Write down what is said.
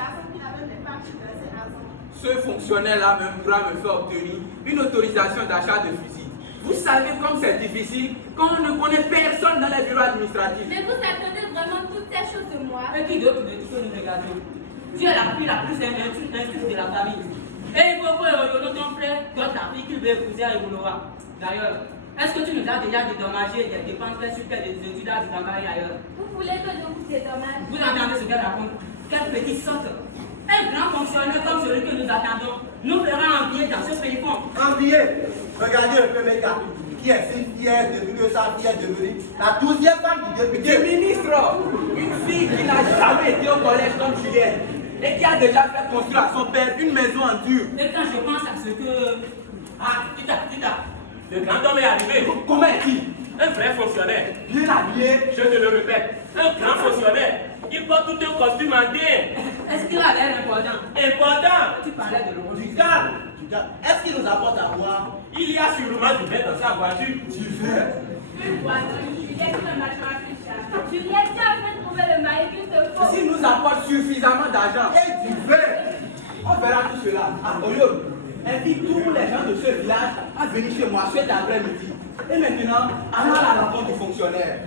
garçon qui n'avait même pas pu verser l'argent. Ce fonctionnaire-là pourra me faire obtenir une autorisation d'achat de fusil. Vous savez comme c'est difficile quand on ne connaît personne dans les bureaux administratifs. Mais vous attendez vraiment toutes ces choses de moi? Et qui d'autre de tout que nous regardons? Tu es la fille la plus instruite de la famille. Et il faut que ton frère, ta fille qui veut épouser à Egonora. D'ailleurs, est-ce que tu nous as déjà dédommagé des dépenses faites sur tes études à Dugambari ailleurs? Vous voulez que je vous dédommage? Vous entendez ce qu'elle raconte? Quelle petite sorte! Un grand fonctionnaire comme celui que nous attendons nous fera envier dans ce pays fond. Envier? Regardez un peu mes gars, qui est si fière de nous, que sa fille est devenue la 12e femme du député. Des ministres, une fille qui n'a jamais été au collège comme Julienne et qui a déjà fait construire à son père une maison en dur. Et quand je pense à ce que... Ah, Tita, le grand homme est arrivé. Comment est-il? Un vrai fonctionnaire. Bien habillé. Je te le répète, un grand fonctionnaire. Il porte tout un costume en dé. Est-ce qu'il a l'air important? Important. Tu parlais de l'eau. Du calme. Est-ce qu'il nous apporte à boire? Il y a sûrement du verre dans sa voiture. Du verre. Une voiture, Juliette qui ne marche pas plus tard. Juliette qui a fait trouver le mari qu'il te faut. S'il nous apporte suffisamment d'argent Et du verre. on verra tout cela. Oyo, invite tous les gens de ce village à venir chez moi cet après-midi. Et maintenant, allons à la rencontre du fonctionnaire.